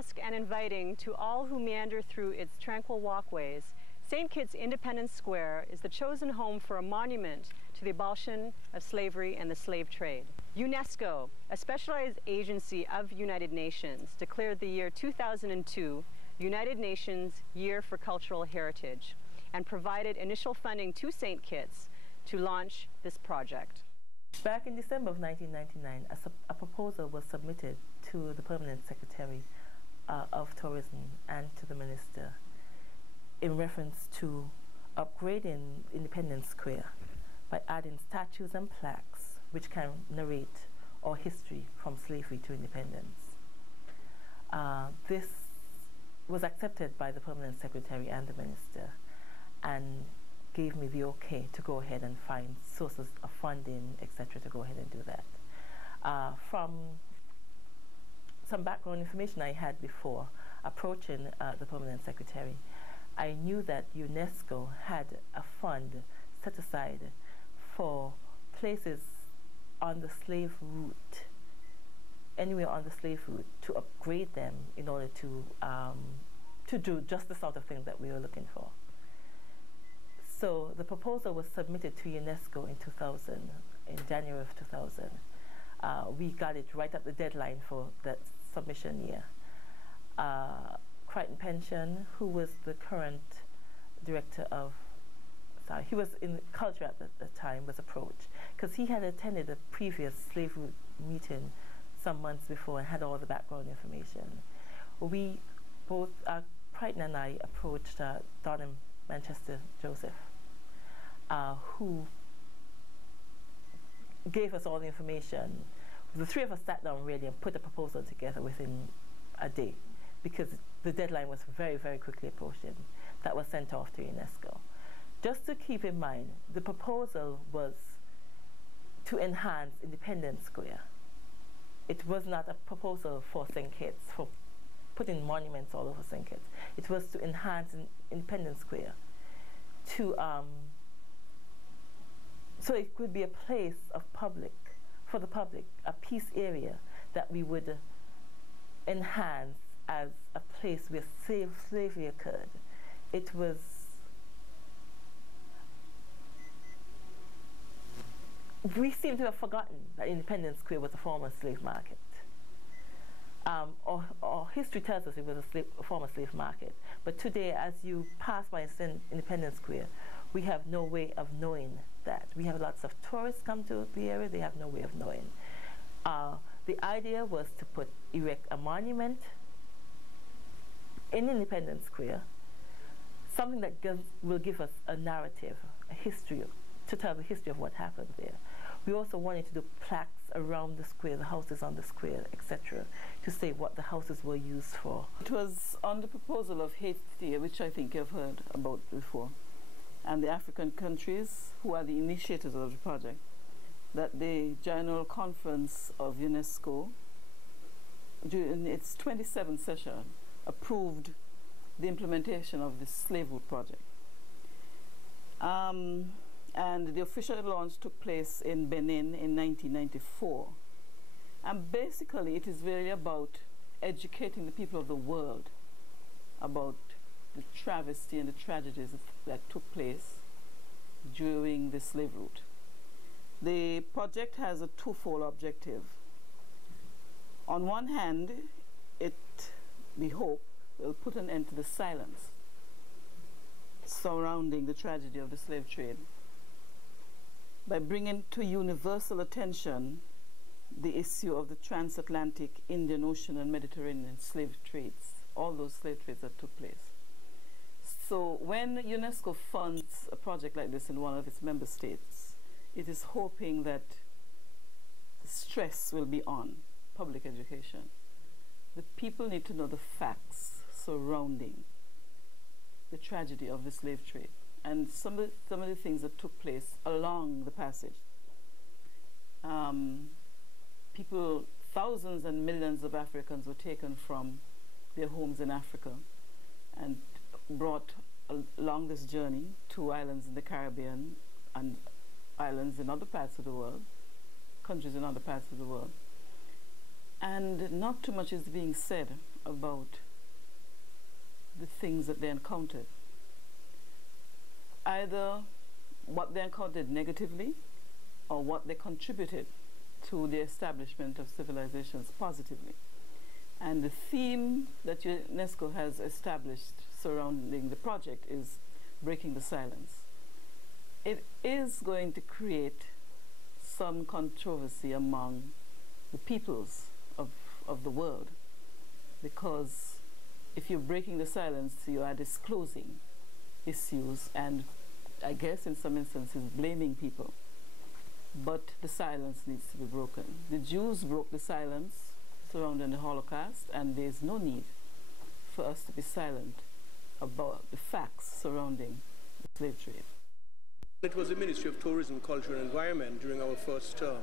picturesque and inviting to all who meander through its tranquil walkways, St. Kitts Independence Square is the chosen home for a monument to the abolition of slavery and the slave trade. UNESCO, a specialized agency of United Nations, declared the year 2002 United Nations Year for Cultural Heritage and provided initial funding to St. Kitts to launch this project. Back in December of 1999, a proposal was submitted to the Permanent Secretary of Tourism and to the Minister in reference to upgrading Independence Square by adding statues and plaques which can narrate our history from slavery to independence. This was accepted by the Permanent Secretary and the Minister and gave me the okay to go ahead and find sources of funding, etc., to go ahead and do that. From some background information I had before approaching the Permanent Secretary, I knew that UNESCO had a fund set aside for places on the slave route, anywhere on the slave route, to upgrade them in order to do just the sort of thing that we were looking for. So the proposal was submitted to UNESCO in 2000, in January of 2000. We got it right at the deadline for that submission year. Crichton Pension, who was the current director of, he was in culture at the time, was approached because he had attended a previous slave route meeting some months before and had all the background information. We both, Crichton and I, approached Don Manchester Joseph, who gave us all the information. The three of us sat down really and put a proposal together within a day because the deadline was very, very quickly approaching. That was sent off to UNESCO. Just to keep in mind, the proposal was to enhance Independence Square. It was not a proposal for St. Kitts, for putting monuments all over St. Kitts. It was to enhance Independence Square, to so it could be a place of for the public, a peace area that we would enhance as a place where slavery occurred. It was, we seem to have forgotten that Independence Square was a former slave market. Our history tells us it was a former slave market. But today, as you pass by Independence Square, we have no way of knowing that. We have lots of tourists come to the area, they have no way of knowing. The idea was to erect a monument in Independence Square, something that will give us a narrative, a history, to tell the history of what happened there. We also wanted to do plaques around the square, the houses on the square, etc., to say what the houses were used for. It was on the proposal of Haiti, which I think you've heard about before, and the African countries who are the initiators of the project, that the General Conference of UNESCO, during its 27th session, approved the implementation of the slave route project. And the official launch took place in Benin in 1994. And basically it is really about educating the people of the world about the travesty and the tragedies that took place during the slave route. The project has a twofold objective. On one hand, we hope, will put an end to the silence surrounding the tragedy of the slave trade by bringing to universal attention the issue of the transatlantic, Indian Ocean and Mediterranean slave trades, all those slave trades that took place. So when UNESCO funds a project like this in one of its member states, it is hoping that the stress will be on public education. The people need to know the facts surrounding the tragedy of the slave trade and some of the things that took place along the passage. People, thousands and millions of Africans were taken from their homes in Africa and brought along this journey to islands in the Caribbean and islands in other parts of the world, countries in other parts of the world. And not too much is being said about the things that they encountered. Either what they encountered negatively or what they contributed to the establishment of civilizations positively. And the theme that UNESCO has established surrounding the project is breaking the silence. It is going to create some controversy among the peoples of the world, because if you're breaking the silence, you are disclosing issues and, I guess in some instances, blaming people. But the silence needs to be broken. The Jews broke the silence surrounding the Holocaust, and there's no need for us to be silent about the facts surrounding the slave trade. It was the Ministry of Tourism, Culture and Environment during our first term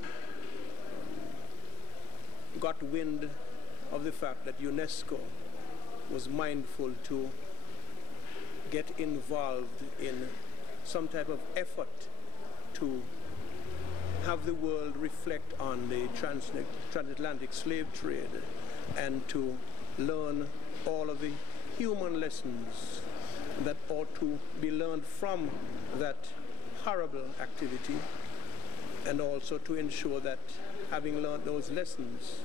got wind of the fact that UNESCO was mindful to get involved in some type of effort to have the world reflect on the transatlantic slave trade and to learn all of the human lessons that ought to be learned from that horrible activity, and also to ensure that, having learned those lessons,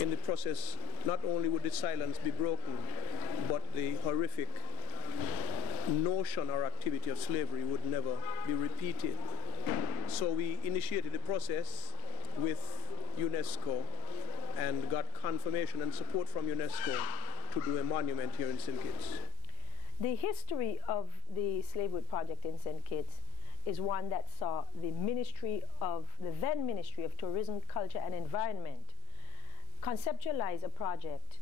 in the process, not only would the silence be broken, but the horrific notion or activity of slavery would never be repeated. So we initiated the process with UNESCO and got confirmation and support from UNESCO to do a monument here in St. Kitts. The history of the Slavewood Project in St. Kitts is one that saw the then Ministry of Tourism, Culture and Environment conceptualize a project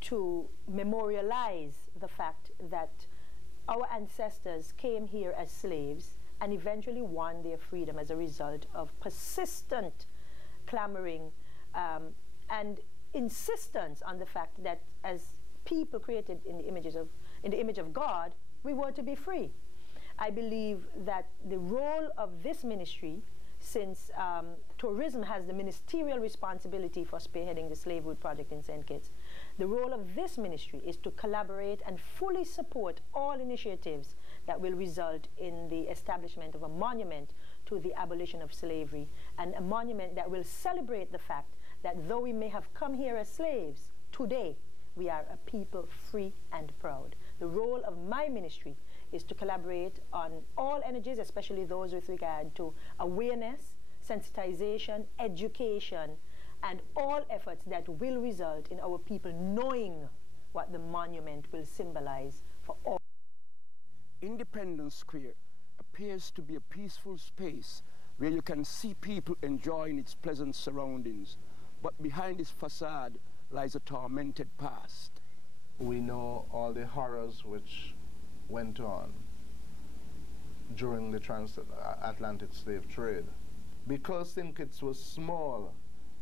to memorialize the fact that our ancestors came here as slaves and eventually won their freedom as a result of persistent clamoring and insistence on the fact that as people created in the image of God, we were to be free. I believe that the role of this ministry, since tourism has the ministerial responsibility for spearheading the Slavewood Project in St. Kitts, the role of this ministry is to collaborate and fully support all initiatives that will result in the establishment of a monument to the abolition of slavery, and a monument that will celebrate the fact that though we may have come here as slaves, today we are a people free and proud. The role of my ministry is to collaborate on all energies, especially those with regard to awareness, sensitization, education, and all efforts that will result in our people knowing what the monument will symbolize for all. Independence Square appears to be a peaceful space where you can see people enjoying its pleasant surroundings, but behind this facade lies a tormented past. We know all the horrors which went on during the transatlantic slave trade. Because St. Kitts was small,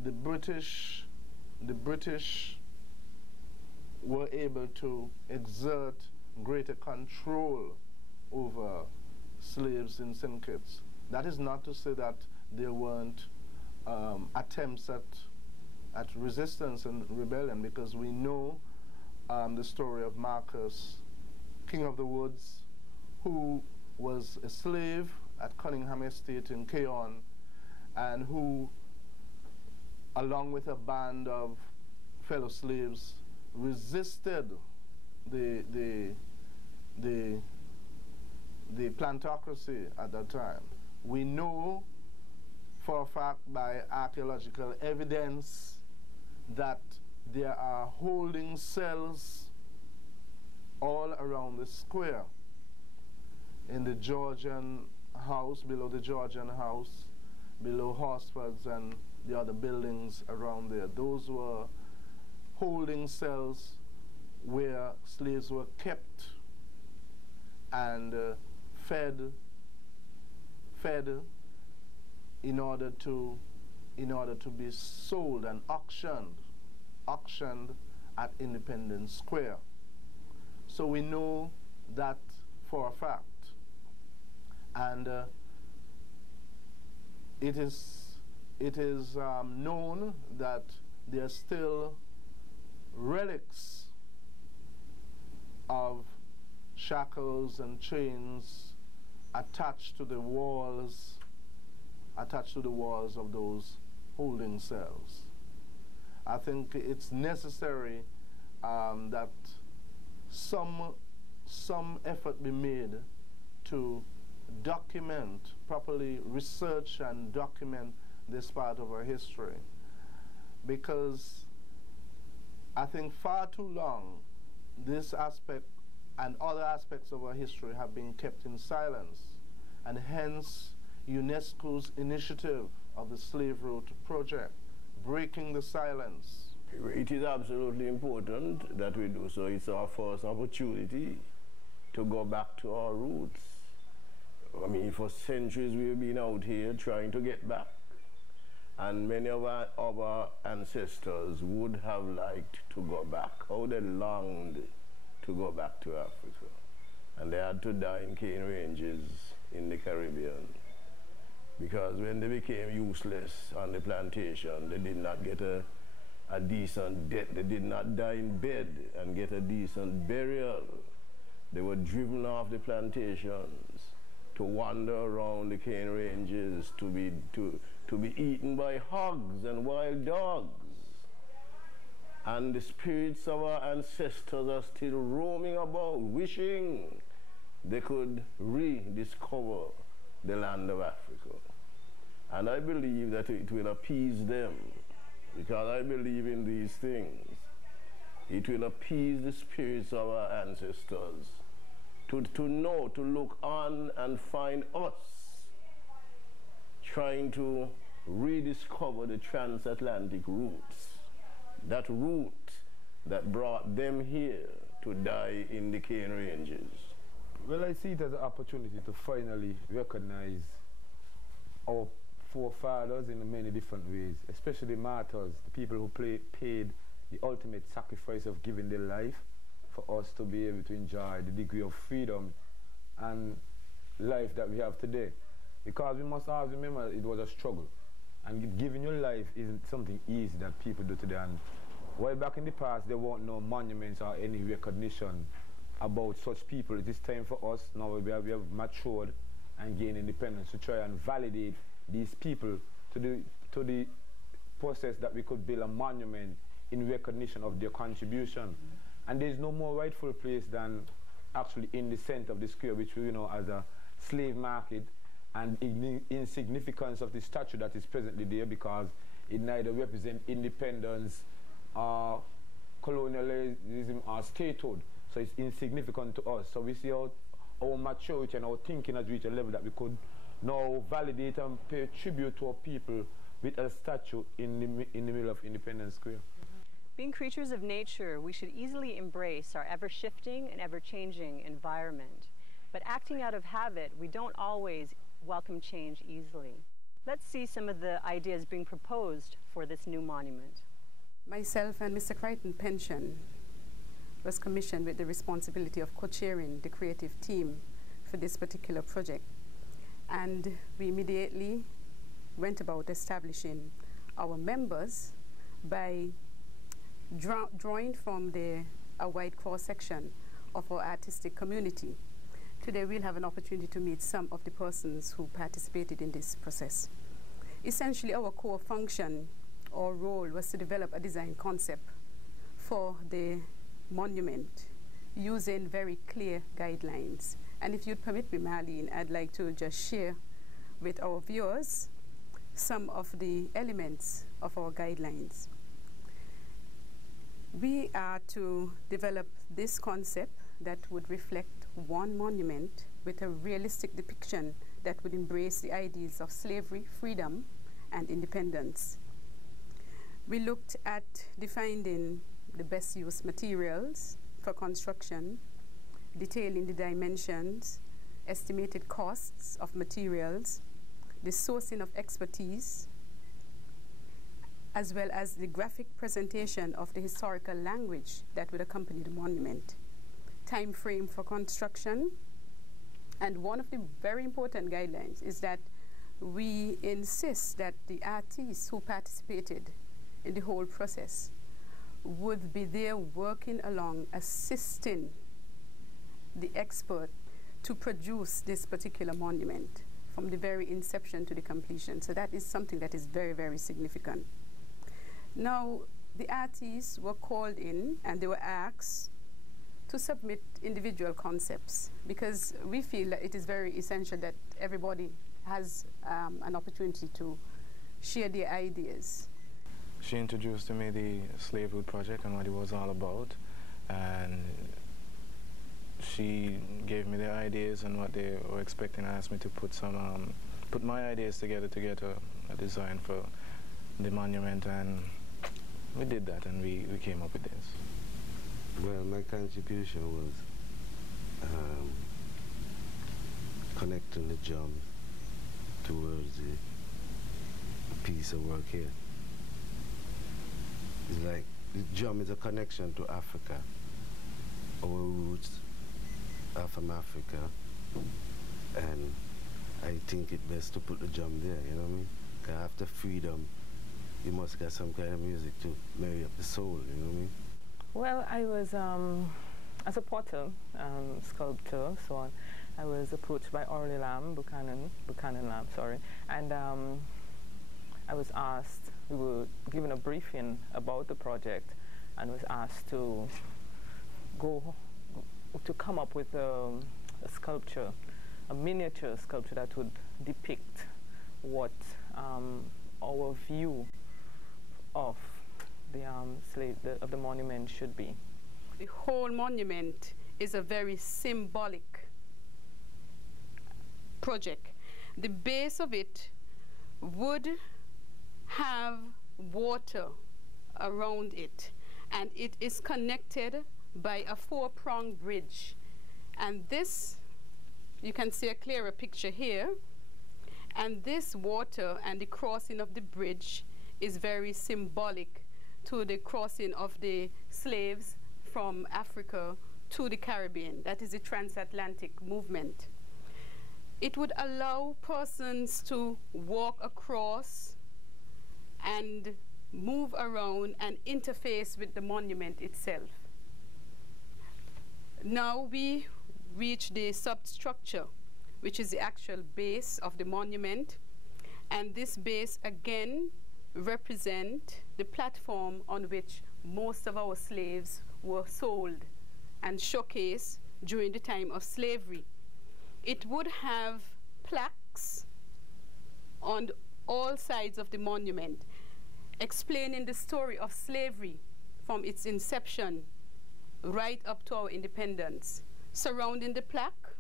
the British were able to exert greater control over slaves in St. Kitts. That is not to say that there weren't attempts at resistance and rebellion, because we know the story of Marcus, King of the Woods, who was a slave at Cunningham Estate in Keon, and who, along with a band of fellow slaves, resisted the plantocracy at that time. We know for a fact by archaeological evidence that there are holding cells all around the square. In the Georgian house, below the Georgian house, below Horsford's and the other buildings around there. Those were holding cells where slaves were kept and fed in order to be sold and auctioned at Independence Square. So we know that for a fact, and it is known that there are still relics of shackles and chains attached to the walls of those holding cells. I think it's necessary that some effort be made to document, properly research and document this part of our history, because I think far too long this aspect and other aspects of our history have been kept in silence, and hence UNESCO's initiative of the Slave Route Project, breaking the silence. It is absolutely important that we do so. It's our first opportunity to go back to our roots. I mean, for centuries we've been out here trying to get back, and many of our ancestors would have liked to go back. How they longed to go back to Africa, and they had to die in cane ranges in the Caribbean, because when they became useless on the plantation, they did not get a decent death. They did not die in bed and get a decent burial. They were driven off the plantations to wander around the cane ranges, to be eaten by hogs and wild dogs. And the spirits of our ancestors are still roaming about, wishing they could rediscover the land of Africa. And I believe that it will appease them, because I believe in these things. It will appease the spirits of our ancestors to know, to look on and find us trying to rediscover the transatlantic roots, that route that brought them here to die in the cane ranges. Well, I see it as an opportunity to finally recognize our forefathers in many different ways, especially martyrs, the people who paid the ultimate sacrifice of giving their life for us to be able to enjoy the degree of freedom and life that we have today. Because we must always remember it was a struggle, and giving your life isn't something easy that people do today. And way back in the past, there weren't no monuments or any recognition about such people. It is time for us, now we have matured and gained independence, to try and validate these people to the process that we could build a monument in recognition of their contribution. And there's no more rightful place than actually in the center of the square, which we know as a slave market, and insignificance of the statue that is presently there, because it neither represents independence, colonialism, or statehood. So it's insignificant to us. So we see our maturity and our thinking has reached a level that we could now validate and pay tribute to our people with a statue in the middle of Independence Square. Being creatures of nature, we should easily embrace our ever-shifting and ever-changing environment. But acting out of habit, we don't always welcome change easily. Let's see some of the ideas being proposed for this new monument. Myself and Mr. Crichton Pension was commissioned with the responsibility of co-chairing the creative team for this particular project. And we immediately went about establishing our members by drawing from a wide cross-section of our artistic community. Today we'll have an opportunity to meet some of the persons who participated in this process. Essentially, our core function or role was to develop a design concept for the monument using very clear guidelines. And if you'd permit me, Marlene, I'd like to just share with our viewers some of the elements of our guidelines. We are to develop this concept that would reflect one monument with a realistic depiction that would embrace the ideals of slavery, freedom, and independence. We looked at defining the best use materials for construction, detailing the dimensions, estimated costs of materials, the sourcing of expertise, as well as the graphic presentation of the historical language that would accompany the monument, time frame for construction, and one of the very important guidelines is that we insist that the artists who participated in the whole process would be there working along, assisting the expert to produce this particular monument from the very inception to the completion. So that is something that is very, very significant. Now, the artists were called in and they were asked to submit individual concepts, because we feel that it is very essential that everybody has an opportunity to share their ideas. She introduced to me the Slavehood project and what it was all about, and she gave me the ideas and what they were expecting. I asked me to put my ideas together to get a design for the monument, and we did that, and we came up with this. Well, my contribution was connecting the drums towards the piece of work here. It's like the drum is a connection to Africa. Our roots are from Africa, and I think it best to put the drum there, you know what I mean? Because after freedom, you must get some kind of music to marry up the soul, you know what I mean? Well, I was, as a potter, sculptor, so on, I was approached by Orly Lamb, Buchanan Lamb, sorry, and I was asked, we were given a briefing about the project, and was asked to come up with a sculpture, a miniature sculpture that would depict what our view of the monument should be. The whole monument is a very symbolic project. The base of it would have water around it, and it is connected by a four-pronged bridge. And this, you can see a clearer picture here, and this water and the crossing of the bridge is very symbolic to the crossing of the slaves from Africa to the Caribbean. That is the transatlantic movement. It would allow persons to walk across and move around and interface with the monument itself. Now we reach the substructure, which is the actual base of the monument, and this base again represent the platform on which most of our slaves were sold and showcased during the time of slavery. It would have plaques on all sides of the monument explaining the story of slavery from its inception right up to our independence. Surrounding the plaque,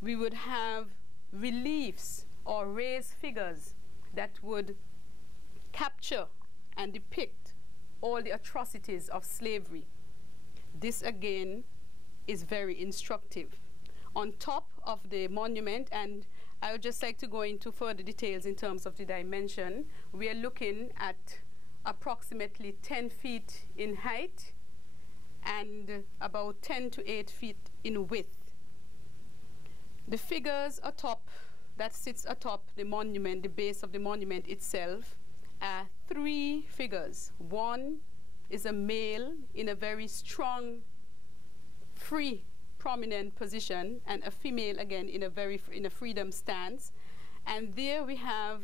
we would have reliefs or raised figures that would capture and depict all the atrocities of slavery. This again is very instructive. On top of the monument, and I would just like to go into further details in terms of the dimension, we are looking at approximately 10 feet in height and about 10 to 8 feet in width. The figures atop, that sits atop the monument, the base of the monument itself, are three figures. One is a male in a very strong, free, prominent position, and a female again in a freedom stance. And there we have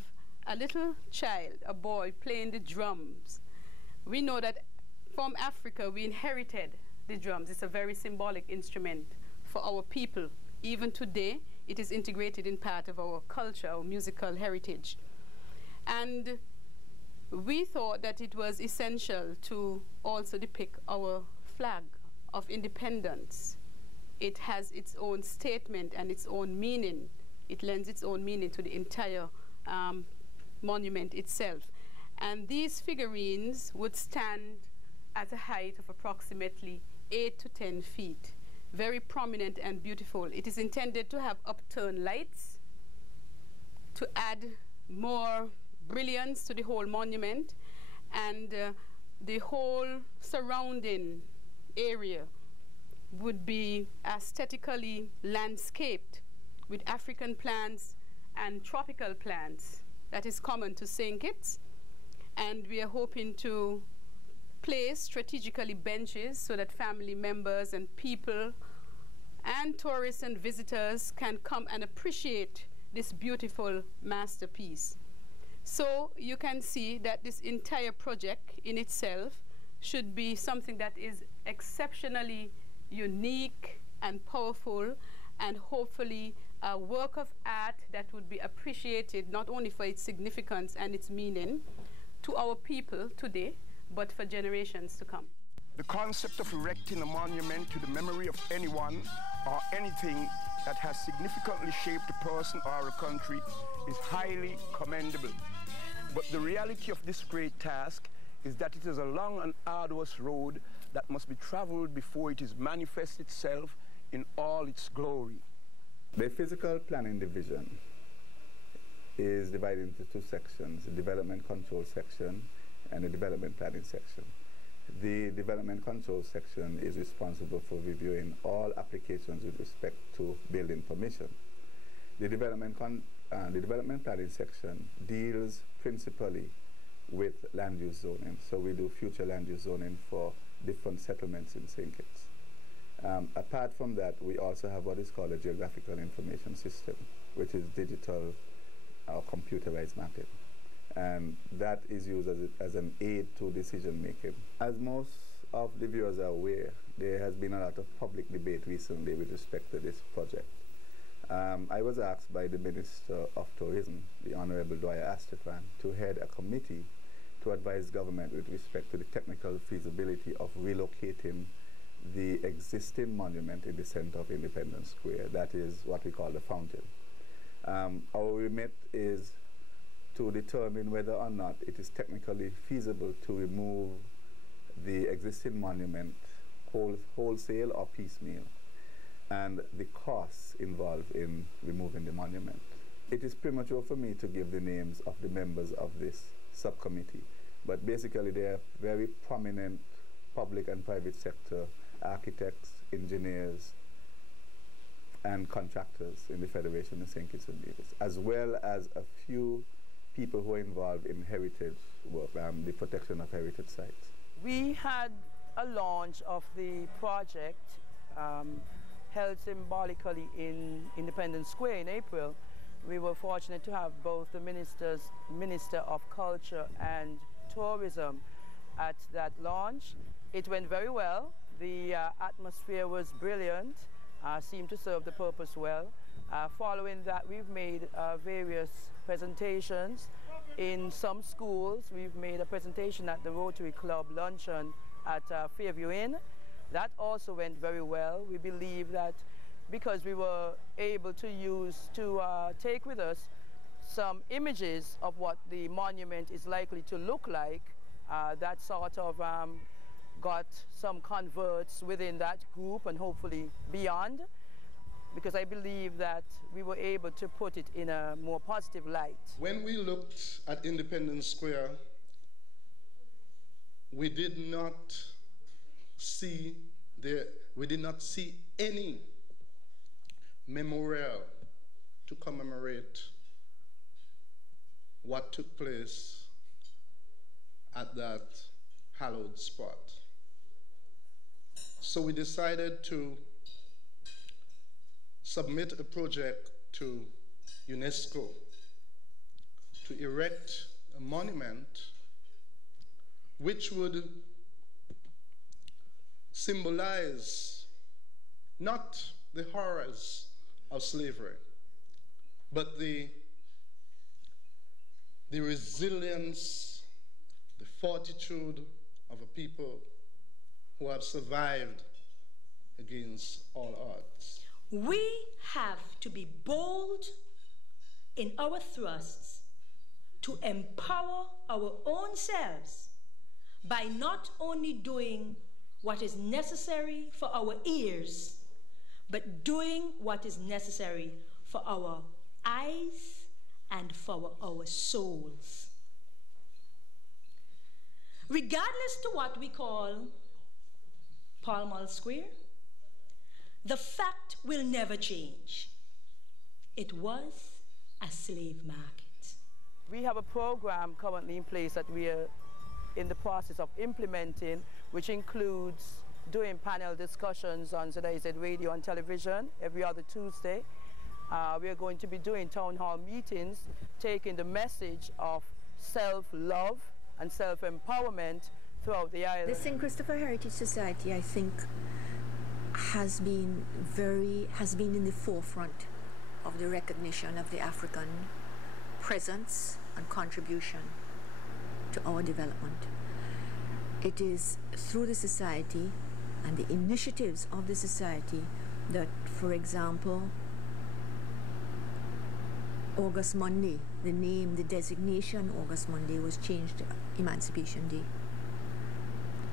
a little child, a boy, playing the drums. We know that from Africa we inherited the drums. It's a very symbolic instrument for our people. Even today, it is integrated in part of our culture, our musical heritage. And we thought that it was essential to also depict our flag of independence. It has its own statement and its own meaning. It lends its own meaning to the entire monument itself. And these figurines would stand at a height of approximately 8 to 10 feet. Very prominent and beautiful. It is intended to have upturned lights to add more brilliance to the whole monument, and the whole surrounding area would be aesthetically landscaped with African plants and tropical plants that is common to St. Kitts, and we are hoping to place strategically benches so that family members and people and tourists and visitors can come and appreciate this beautiful masterpiece. So you can see that this entire project in itself should be something that is exceptionally unique and powerful, and hopefully a work of art that would be appreciated not only for its significance and its meaning to our people today, but for generations to come. The concept of erecting a monument to the memory of anyone or anything that has significantly shaped a person or a country is highly commendable. But the reality of this great task is that it is a long and arduous road that must be traveled before it is manifest itself in all its glory. The physical planning division is divided into two sections, the development control section and the development planning section. The development control section is responsible for reviewing all applications with respect to building permission. The development planning section deals principally with land use zoning. So we do future land use zoning for different settlements in St. Kitts. Apart from that, we also have what is called a geographical information system, which is digital or computerized mapping. And that is used as an aid to decision making. As most of the viewers are aware, there has been a lot of public debate recently with respect to this project. I was asked by the Minister of Tourism, the Honorable Dwyer Astefan, to head a committee to advise government with respect to the technical feasibility of relocating the existing monument in the center of Independence Square. That is what we call the fountain. Our remit is to determine whether or not it is technically feasible to remove the existing monument wholesale or piecemeal, and the costs involved in removing the monument. It is premature for me to give the names of the members of this subcommittee, but basically they are very prominent public and private sector architects, engineers, and contractors in the Federation of St. Kitts and Nevis, as well as a few people who are involved in heritage work, the protection of heritage sites. We had a launch of the project held symbolically in Independence Square in April. We were fortunate to have both the Minister of Culture and Tourism at that launch. It went very well. The atmosphere was brilliant, seemed to serve the purpose well. Following that, we've made various presentations in some schools. We've made a presentation at the Rotary Club luncheon at Fairview Inn. That also went very well. We believe that because we were able to take with us some images of what the monument is likely to look like, that sort of got some converts within that group and hopefully beyond, because I believe that we were able to put it in a more positive light. When we looked at Independence Square, we did not see any memorial to commemorate what took place at that hallowed spot. So we decided to submit a project to UNESCO to erect a monument which would symbolize not the horrors of slavery, but the resilience, the fortitude of a people who have survived against all odds. We have to be bold in our thrusts to empower our own selves by not only doing what is necessary for our ears, but doing what is necessary for our eyes and for our souls. Regardless to what we call Pall Mall Square, the fact will never change. It was a slave market. We have a program currently in place that we are in the process of implementing, which includes doing panel discussions on ZIZ radio and television every other Tuesday. We are going to be doing town hall meetings, taking the message of self-love and self-empowerment throughout the island. The St. Christopher Heritage Society, I think, has been in the forefront of the recognition of the African presence and contribution to our development. It is through the society and the initiatives of the society that, for example, August Monday, the designation August Monday was changed to Emancipation Day.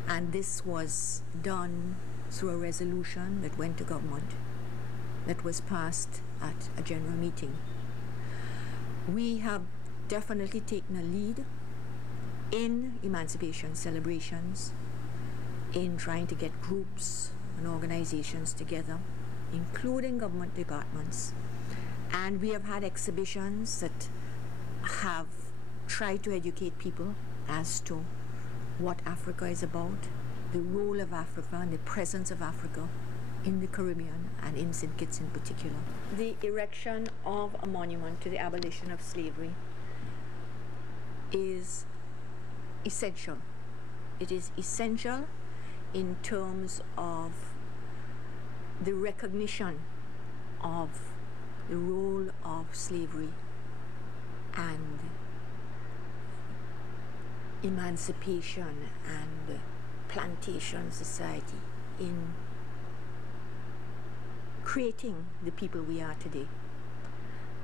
And this was done through a resolution that went to government, that was passed at a general meeting. We have definitely taken a lead in emancipation celebrations, in trying to get groups and organizations together, including government departments. And we have had exhibitions that have tried to educate people as to what Africa is about, the role of Africa and the presence of Africa in the Caribbean and in St. Kitts in particular. The erection of a monument to the abolition of slavery is essential. It is essential in terms of the recognition of the role of slavery and emancipation and plantation society in creating the people we are today.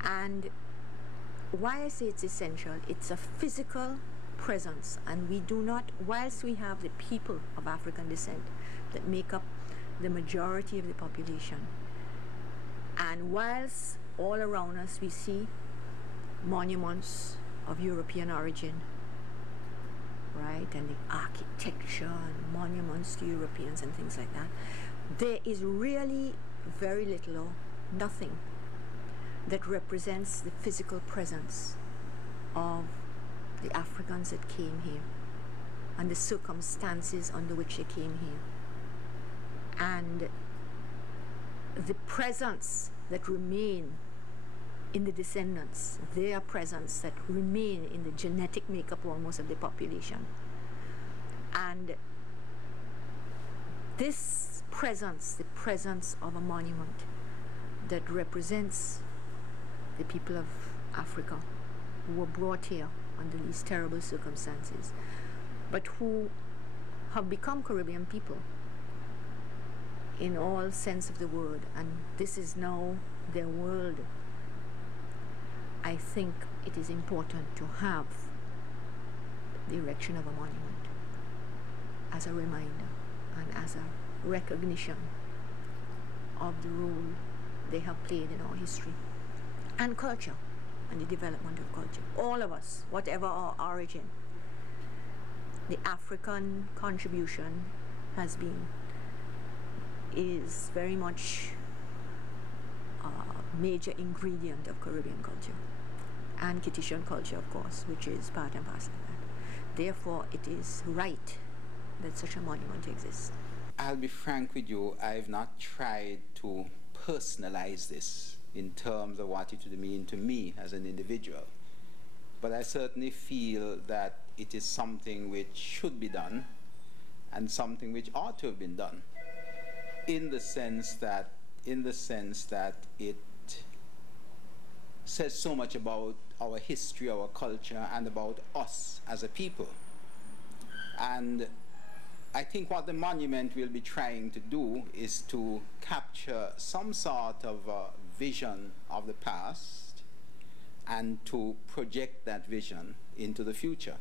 And why I say it's essential, it's a physical presence, and we do not, whilst we have the people of African descent that make up the majority of the population, and whilst all around us we see monuments of European origin, right, and the architecture and monuments to Europeans and things like that, there is really very little or nothing that represents the physical presence of the Africans that came here and the circumstances under which they came here, and the presence that remain in the descendants, their presence that remain in the genetic makeup almost of the population. And this presence, the presence of a monument that represents the people of Africa who were brought here under these terrible circumstances, but who have become Caribbean people in all sense of the word, and this is now their world. I think it is important to have the erection of a monument as a reminder and as a recognition of the role they have played in our history and culture and the development of culture. All of us, whatever our origin, the African contribution is very much a major ingredient of Caribbean culture and Kittitian culture, of course, which is part and parcel of that. Therefore, it is right that such a monument exists. I'll be frank with you, I've not tried to personalize this in terms of what it would mean to me as an individual. But I certainly feel that it is something which should be done and something which ought to have been done, in the sense that it says so much about our history, our culture, and about us as a people. And I think what the monument will be trying to do is to capture some sort of vision of the past and to project that vision into the future,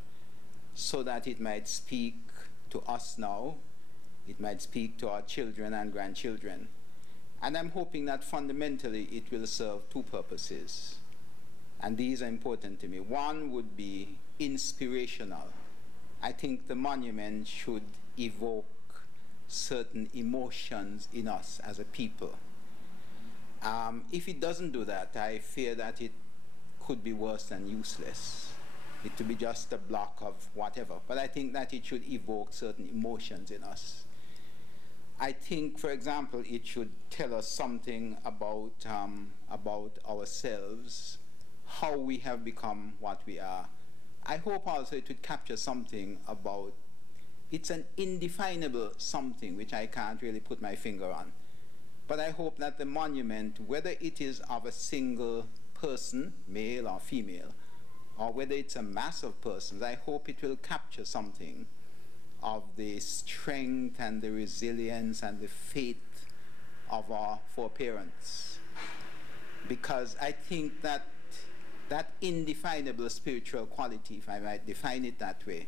so that it might speak to us now, it might speak to our children and grandchildren. And I'm hoping that fundamentally it will serve two purposes, and these are important to me. One would be inspirational. I think the monument should evoke certain emotions in us as a people. If it doesn't do that, I fear that it could be worse than useless. it to be just a block of whatever. But I think that it should evoke certain emotions in us. I think, for example, it should tell us something about ourselves, how we have become what we are. I hope also it would capture something about, it's an indefinable something which I can't really put my finger on. But I hope that the monument, whether it is of a single person, male or female, or whether it's a mass of persons, I hope it will capture something of the strength and the resilience and the faith of our foreparents. Because I think that that indefinable spiritual quality, if I might define it that way,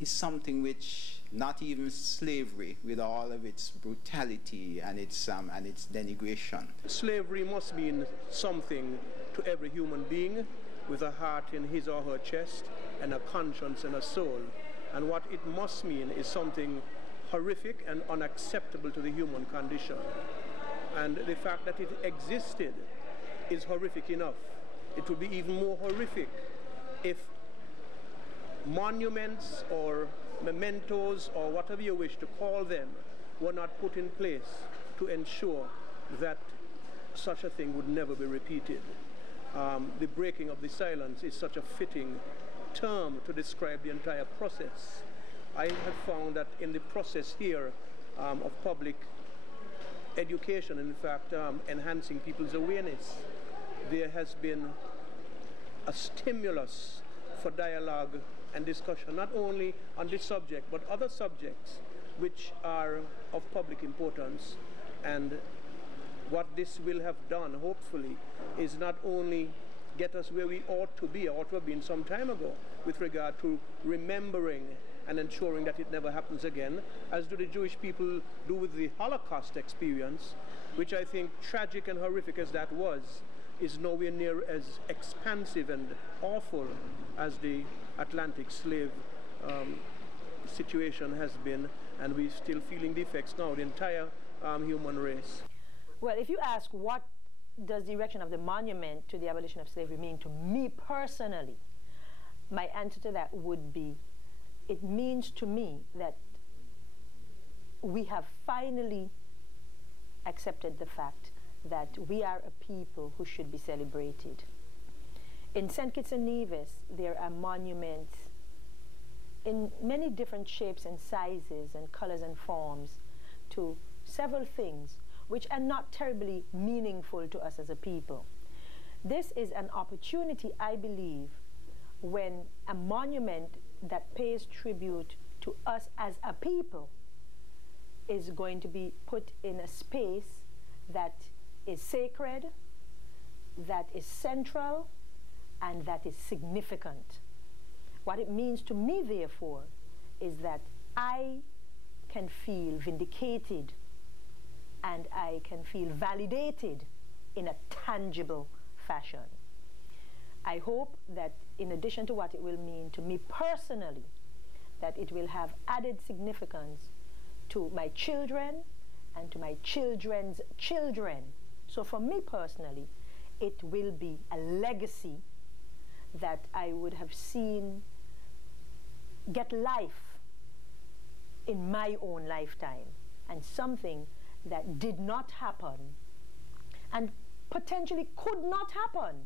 is something which not even slavery, with all of its brutality and its denigration. Slavery must mean something to every human being with a heart in his or her chest and a conscience and a soul. And what it must mean is something horrific and unacceptable to the human condition. And the fact that it existed is horrific enough. It would be even more horrific if monuments or mementos or whatever you wish to call them were not put in place to ensure that such a thing would never be repeated. The breaking of the silence is such a fitting term to describe the entire process. I have found that in the process here of public education, in fact, enhancing people's awareness, there has been a stimulus for dialogue and discussion, not only on this subject, but other subjects which are of public importance. And what this will have done, hopefully, is not only get us where we ought to be, ought to have been some time ago, with regard to remembering and ensuring that it never happens again, as do the Jewish people do with the Holocaust experience, which I think, tragic and horrific as that was, is nowhere near as expansive and awful as the Atlantic slave situation has been, and we're still feeling the effects now, the entire human race. Well, if you ask what does the erection of the monument to the abolition of slavery mean to me personally, my answer to that would be, it means to me that we have finally accepted the fact that we are a people who should be celebrated. In St. Kitts and Nevis, there are monuments in many different shapes and sizes and colors and forms to several things which are not terribly meaningful to us as a people. This is an opportunity, I believe, when a monument that pays tribute to us as a people is going to be put in a space that is sacred, that is central, and that is significant. What it means to me, therefore, is that I can feel vindicated and I can feel validated in a tangible fashion. I hope that in addition to what it will mean to me personally, that it will have added significance to my children and to my children's children. So for me personally, it will be a legacy that I would have seen get life in my own lifetime, and something that did not happen and potentially could not happen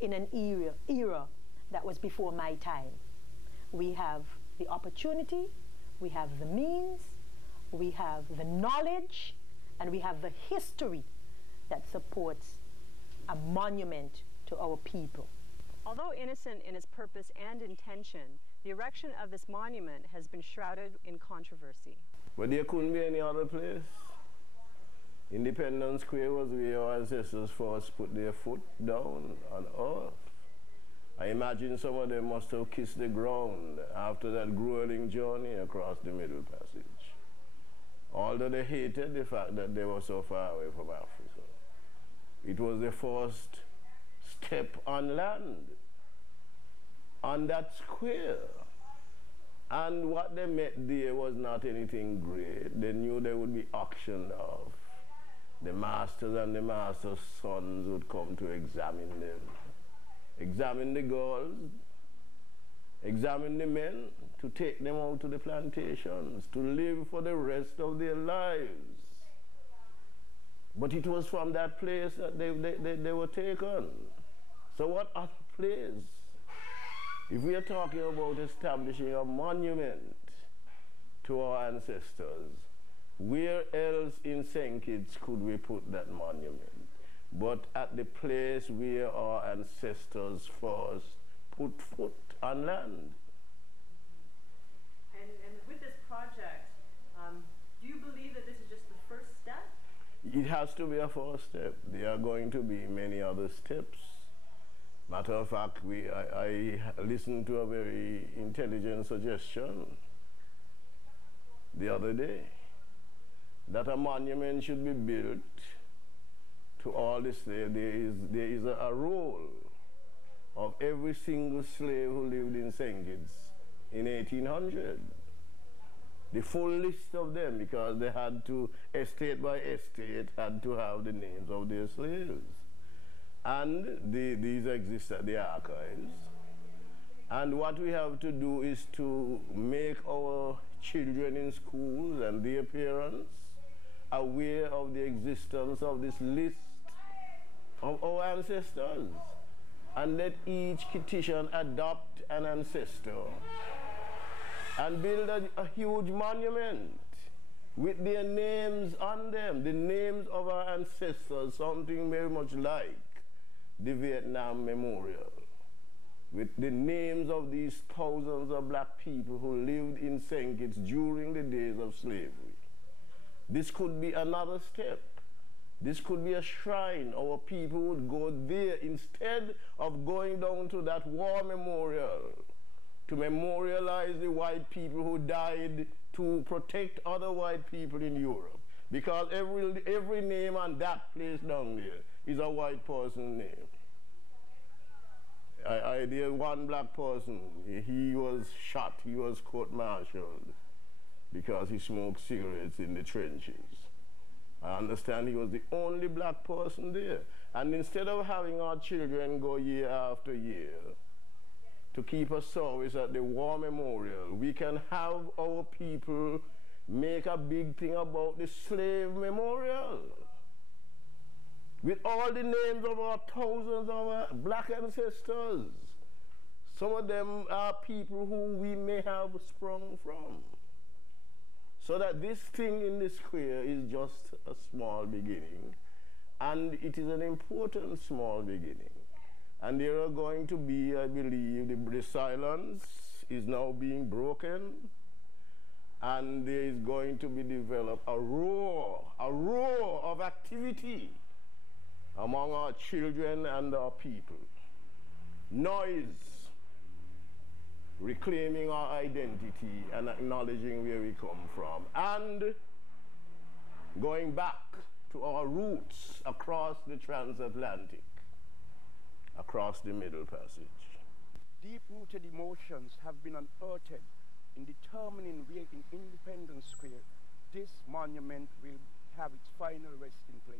in an era that was before my time. We have the opportunity, we have the means, we have the knowledge, and we have the history that supports a monument to our people. Although innocent in its purpose and intention, the erection of this monument has been shrouded in controversy. But there couldn't be any other place. Independence Square was where our ancestors first put their foot down on earth. I imagine some of them must have kissed the ground after that grueling journey across the Middle Passage. Although they hated the fact that they were so far away from Africa. It was the first step on land, on that square. And what they met there was not anything great. They knew they would be auctioned off. The masters and the masters' sons would come to examine them. Examine the gold, examine the men, to take them out to the plantations, to live for the rest of their lives. But it was from that place that they were taken. So what other place? If we are talking about establishing a monument to our ancestors, where else in St. Kitts could we put that monument but at the place where our ancestors first put foot on land? And with this project, do you believe that this is just the first step? It has to be a first step. There are going to be many other steps. Matter of fact, I listened to a very intelligent suggestion the other day that a monument should be built to all the slaves. There is a roll of every single slave who lived in St. Kitts in 1800. The full list of them, because they had to, estate by estate, had to have the names of their slaves. And these exist at the archives. And what we have to do is to make our children in schools and their parents aware of the existence of this list of our ancestors. And let each Kittitian adopt an ancestor and build a huge monument with their names on them, the names of our ancestors, something very much like the Vietnam Memorial, with the names of these thousands of black people who lived in St. Kitts during the days of slavery. This could be another step. This could be a shrine. Our people would go there instead of going down to that war memorial to memorialize the white people who died to protect other white people in Europe. Because every name on that place down there is a white person's name. There's one black person, he was shot, he was court-martialed because he smoked cigarettes in the trenches. I understand he was the only black person there. And instead of having our children go year after year to keep a service at the war memorial, we can have our people make a big thing about the slave memorial, with all the names of our thousands of our black ancestors. Some of them are people who we may have sprung from. So that this thing in the square is just a small beginning, and it is an important small beginning. And there are going to be, I believe, the silence is now being broken, and there is going to be developed a roar of activity among our children and our people. Noise, reclaiming our identity and acknowledging where we come from, and going back to our roots across the transatlantic, across the Middle Passage. Deep-rooted emotions have been unearthed in determining where in Independence Square this monument will have its final resting place.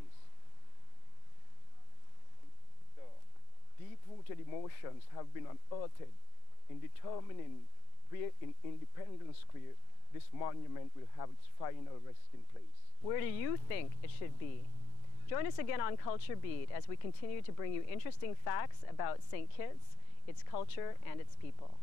Deep-rooted emotions have been unearthed in determining where in Independence Square this monument will have its final resting place. Where do you think it should be? Join us again on Culture Beat as we continue to bring you interesting facts about St. Kitts, its culture, and its people.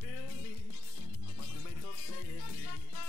Build me a monument of slavery.